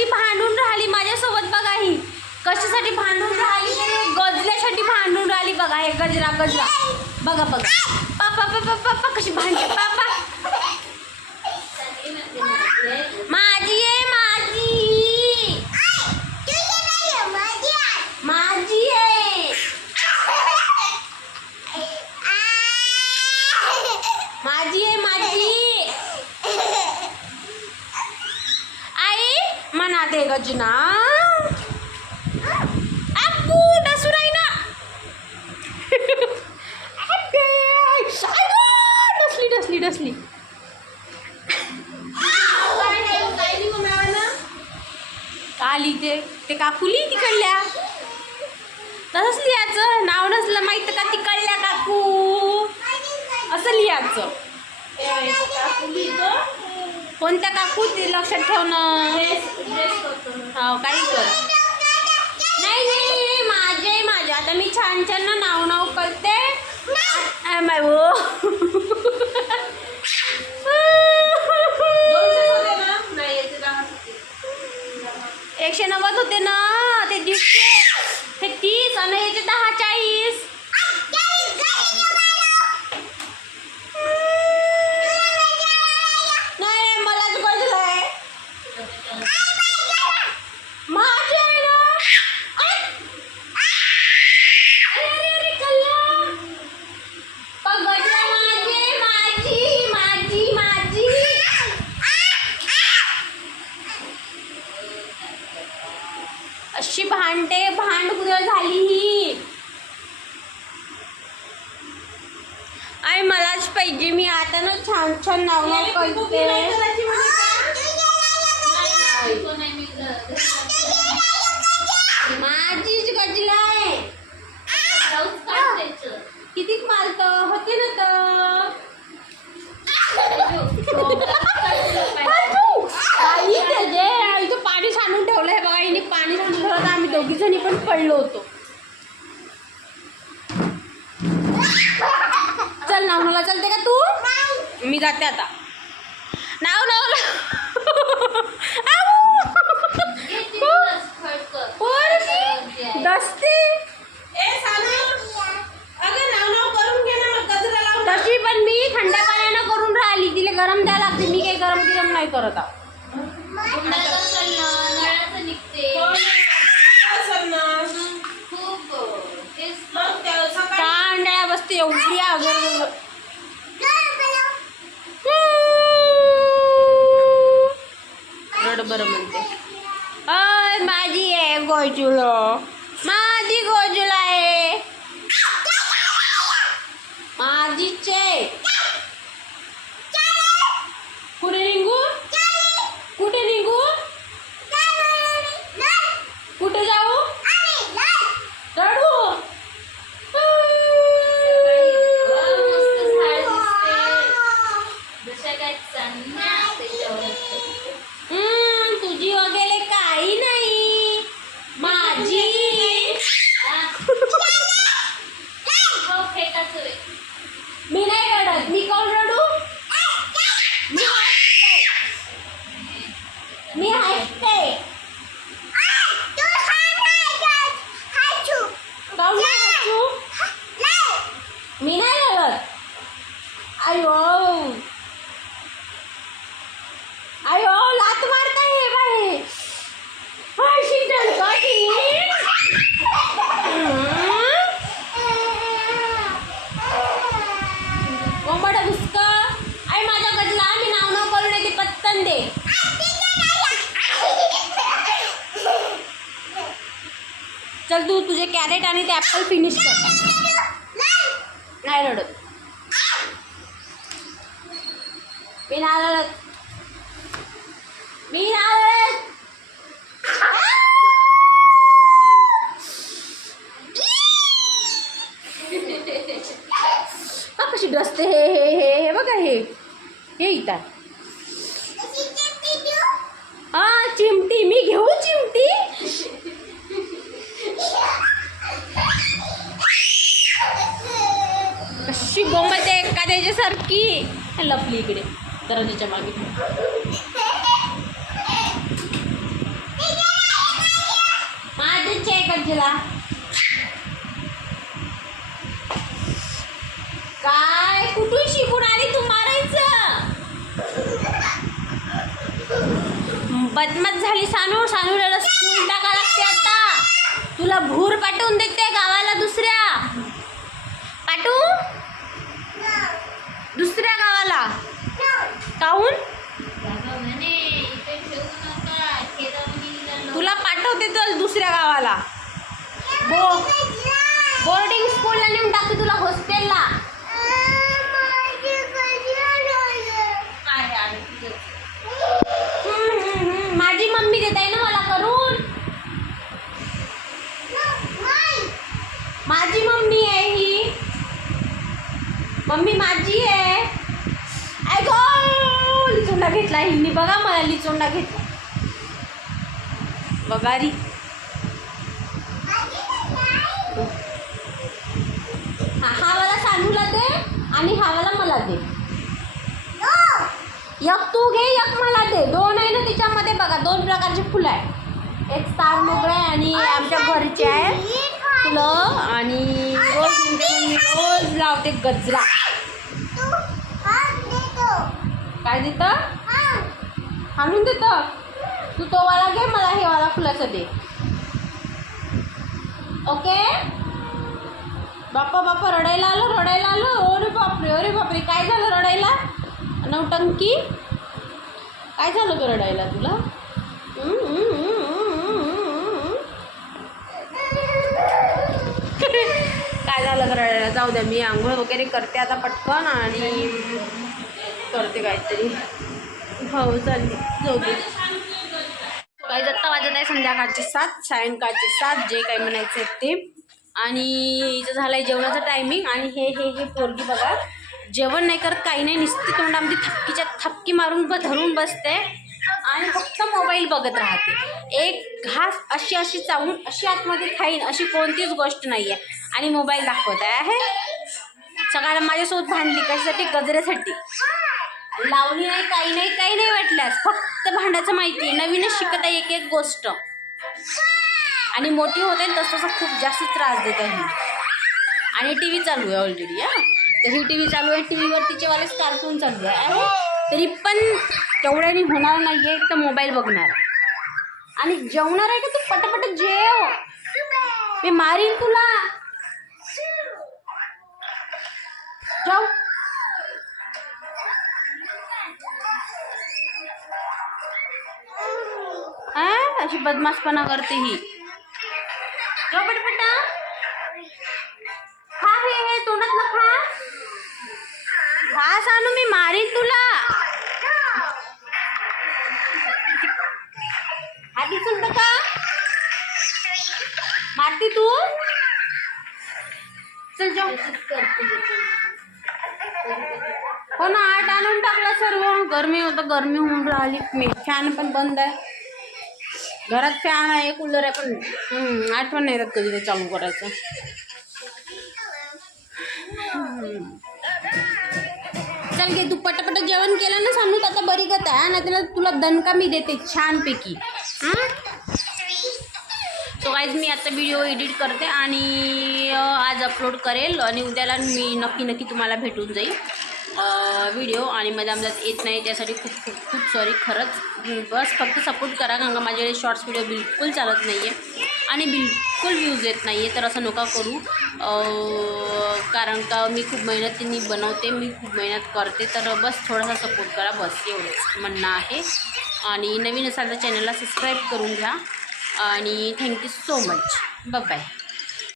कशी भांडून राहिली माझ्यासोबत बघा ही. कशासाठी भांडून राहिली? गजल्यासाठी भांडून राहिली बघा हे गजरा गजरा. बघा बघा. पापा पापा पापा कशी भांडली. पापा माझी आहे माझी माझी आहे माझी आहे माझी आई म्हणा दे गजना आपू डसू नाही ना अबे, अगं, डसली डसली डसली काली ते ते काकुली तिकडल्या तसंच लिहायचं नाव नसलं माहीत का तिकडल्या काकू असं लिहायचं. कोणत्या काकू? ते लक्षात ठेवणं. हो काही कर. नाही नाही माझे माझे. आता मी छान छान नाव नाव करते हो माय वो एकशे नव्वद होते ना ते दीडशे ते तीस आणि याचे दहा चाळीस नाही नाही, मलाच गजलंय माझी आहे ना अरे! अरे, अरे, अरे, कल्ला. पण गजला माझी, माझी, माझी, माझी. अशी भांडे भांडकुदळ झाली ही आई मलाच पाहिजे. मी आता ना छान छान नाव नाव करते माझीच गजला आहे किती मार्क होते ना तर काही त्याचे इथं पाणी सांडून ठेवलं हे बघा हिने पाणी सांडून ठेवलं तर आम्ही दोघी जणी पण पडलो होतो नावनाला चलते का तू? मी जाते आता. नाव नावला. दसती. तशी पण मी थंड पाण्यानं करून राहिली. तिला गरम द्यायला लागते. मी काही गरम गिरम नाही करत आहो. कांड्या बसते एवढी अगर माझी आहे गोजुलो तुझे कॅरेट आणि ते ॲपल फिनिश कर. नाही रडत. मी नाही रडत. मी नाही रडत. कशी डसते हे हे हे हे बघा हे. हे इथं. हा चिमटी. मी घेऊ चिमटी? कशी गोमत आहे एखाद्याच्या सारखी लपली इकडे. दरवाजाच्या मागे. गज्जेला काय कुठून शिकून आली तू मारायचं? बदमत झाली सानू. सानूला स्कूल टाका लागते आता. तुला भूर पाठवून देते गावाला दुसऱ्या. पाठवू? दुसऱ्या गावाला. काहून? तुला पाठवते चल दुसऱ्या गावाला. बो बोर्डिंग स्कूलला नेऊन टाकते तुला हॉस्टेलला. माझी मम्मी देत आहे ना मला करून. माझी मम्मी मम्मी माझी आहे. आय गो लिचोंडा घेतला हिंनी. बघा मला लिचोंडा घेतला बघा री. हा हा वाला सानूला दे आणि हा वाला मला दे. एक तू घे एक मला दे. दोन आहे ना तिच्यामध्ये. बघा दोन प्रकारचे फुलं आहे एक स्टार मोगळं आहे आणि आमच्या घरचे आहे. फुलं आणि रोज रोज लावते गजरा. काय देतं? आणून देतं? तू तो वाला घे मला हे वाला फुलाचं दे. ओके? बाप्पा बाप्पा रडायला आलो रडायला आलो. अरे बापरे अरे बापरे काय झालं रडायला? नवटंकी काय झालं ग रडायला तुला? काय झालं रडायला? जाऊ द्या मी आंघोळ वगैरे करते आता पटकन आणि करते काहीतरी. हो चालली जाऊ काही दत्ता वाजत आहे संध्याकाळचे सात सायंकाळचे सात जे काही म्हणायचं आहे ते. आणि इथं झालं आहे जेवणाचं टायमिंग आणि हे हे हे पोरगी बघा. जेवण नाही करत काही नाही नुसती तोंडामध्ये थपकीच्या थपकी मारून ब धरून बसते. आणि फक्त मोबाईल बघत राहते. एक घास अशी अशी चावून अशी आतमध्ये खाईन अशी कोणतीच गोष्ट नाही आहे आणि मोबाईल दाखवत आहे. सगळ्याला माझ्यासोबत भांडली कशासाठी? गजऱ्यासाठी. लावणी नाही काही नाही काही नाही वाटल्यास. फक्त भांडायचं माहिती आहे. नवीनच शिकत आहे एक एक गोष्ट. आणि मोठी होते तसं तसं खूप जास्त त्रास देत आहे आणि टी व्ही चालू आहे ऑलरेडी हा. तर ही टी व्ही चालू आहे टी व्हीवर तिचेवालेच कार्टून चालू आहे. तरी पण तेवढ्याने होणार नाही आहे तर मोबाईल बघणार. आणि जेवणार आहे का तू? पटापट जेव. मी मारीन तुला. जाऊ. बदमाशपणा करते ही. जाऊ खा हे खा. खा सांगू मी मारीन तुला. आधी सुनत का मारती तू. चल जाऊ. हो ना आठ आणून टाकला सर्व. गरमी होतं गरमी होऊन राहिली. मी फॅन पण बंद आहे. घरात फॅन आहे कूलर आहे पण आठवण नाही येत कधी ते चालू करायचं. चल घे तू पटापट जेवण केलं ना सांगू आता बरी गत आहे ना त्याला तुला दणका मी देते छानपैकी. सो गाईज मी आता व्हिडिओ एडिट करते आणि आज अपलोड करेल आणि उद्याला मी नक्की नक्की तुम्हाला भेटून जाईल. व्हिडिओ आणि मध्ये आमच्यात येत नाही त्यासाठी खूप खूप खूप सॉरी खरंच बस फक्त सपोर्ट करा कारण का माझ्याकडे शॉर्ट्स व्हिडिओ बिलकुल चालत नाही आहे आणि बिलकुल व्ह्यूज येत नाही आहे तर असं नका करू. कारण का मी खूप मेहनतीने बनवते मी खूप मेहनत करते तर बस थोडासा सपोर्ट करा बस एवढंच म्हणणं आहे. आणि नवीन असाल तर चॅनलला सबस्क्राईब करून घ्या. आणि थँक्यू सो मच बाय